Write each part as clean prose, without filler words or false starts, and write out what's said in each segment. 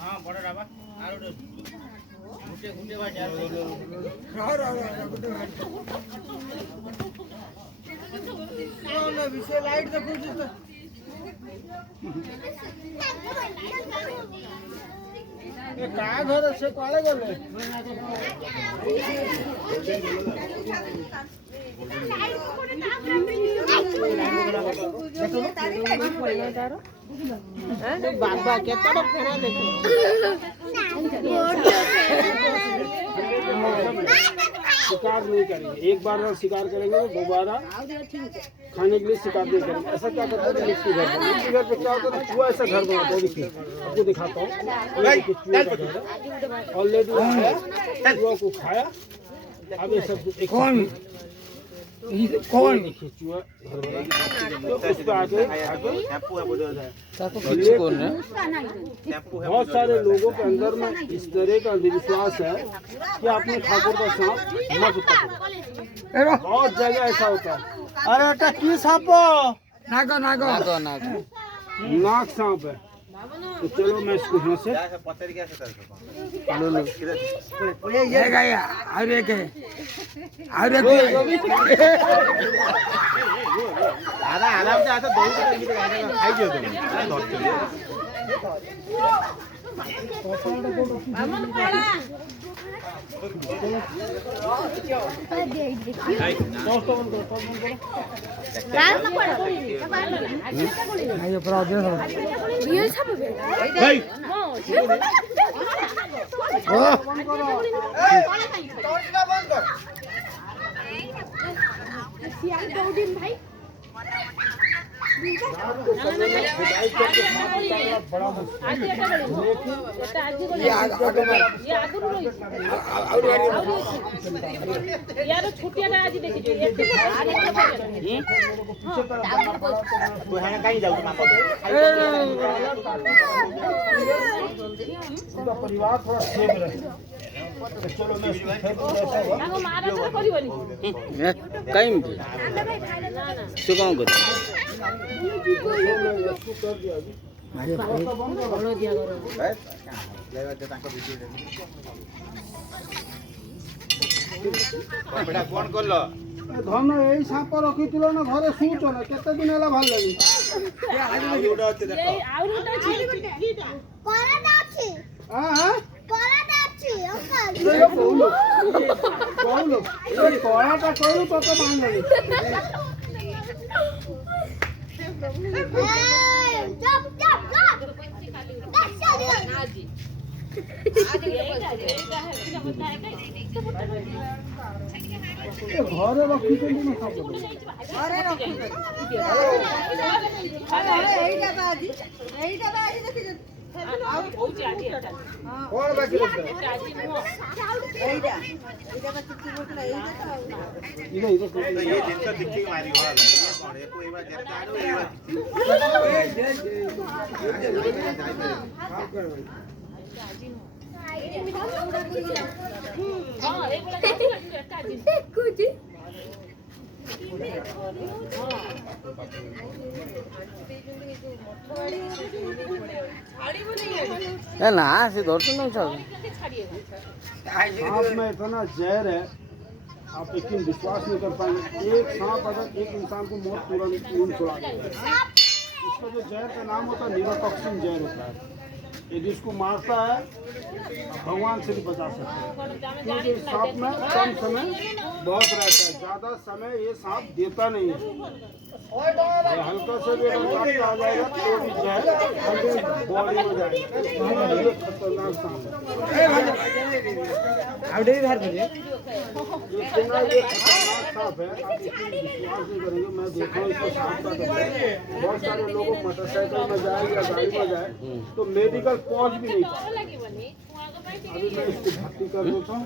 हां बड़ा डाबा आरो घुटे घुटे बाजार कौन विषय लाइट देखो तो ए का घर से काले गले बाबा केतड़ा फेरा देखो शिकार नहीं करेंगे। एक बार अगर शिकार करेंगे तो दोबारा खाने के लिए शिकार नहीं करेंगे। ऐसा क्या करते हैं मिट्टी घर पे क्या होता है चूहा ऐसा घर बनाता है। देखिए आपको दिखाता हूँ ऑलरेडी चूहा को खाया। अब ये सब कौन देखिए चूहा घर बना उसको आगे बहुत सारे लोगों के अंदर में इस तरह का अंधविश्वास है कि अपने ठाकुर का सांप मत पकड़ो। बहुत जगह ऐसा होता है। अरे बेटा की सांप नागो नागो नागो नागो नाग सांप है। तो चलो मैं इसको यहाँ से लो लो ये गया और एक है और एक आधा आराम से आता दो मिनट खाई दियो तुम परिवार थोड़ा सेफ रहे। चलो मैं कहीं से कौन कर कौन कर धन यही सांप रखिल ना घरे शुच ना केते दिन है भल लगी कलाटा कहलु तो मान घरे रखी कौन बाकी ना से दौड़ते नहीं चल सांप में इतना जहर है आप यकीन विश्वास नहीं कर पाएंगे। एक सांप अगर एक इंसान को मौत तुरंत छुड़ा देता है। इसका जो जहर का नाम होता है न्यूरोटॉक्सिन जहर होता है। ये जिसको मारता है भगवान से भी बचा सकते हैं क्योंकि सांप में कम समय बहुत रहता है। ज़्यादा समय ये सांप देता नहीं है। हल्का से भी आ जाएगा तो भी जहर बॉडी में जाएगा। ये खतरनाक सांप है। इतना ये खतरनाक सांप है आप इसमें विश्वास नहीं करेंगे। मैं देखा हूँ इसको सांप का बहुत सारे लोगों मोटरसाइकिल में जाए या गाड़ी में जाए तो मेडिकल पहुंच भी नहीं पाए। अभी मैं इसकी भर्ती कर देता हूँ।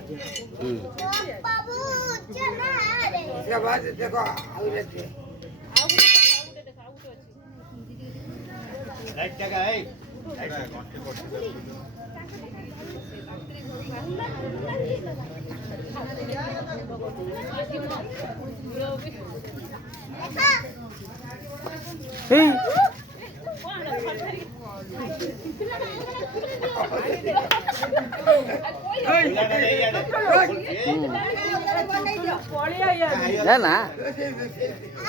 ନା ନା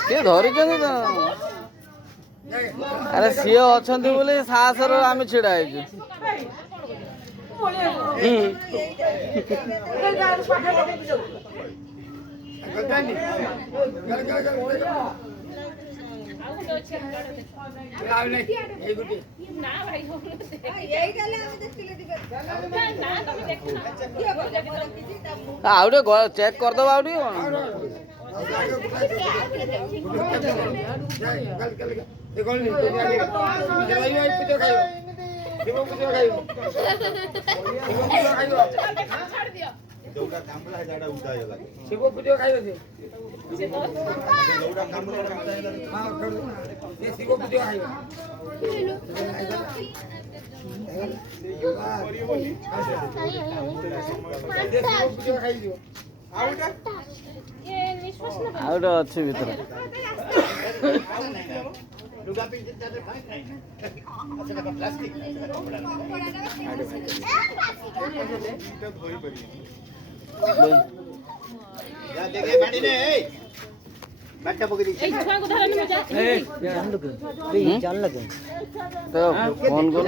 ସିଏ ଧରିଛନ୍ତି ତ। ଆରେ ସିଏ ଅଛନ୍ତି ବୋଲି ସାହସରୁ ଆମେ ଛିଡା ହେଇଛୁ। ଆଉ ଟିକେ ଚେକ୍ କରିଦବା ଆଉ ଟିକେ ଆଉ ଗୋଟେ ଅଛି ଭିତରେ। ଫୋନ କର।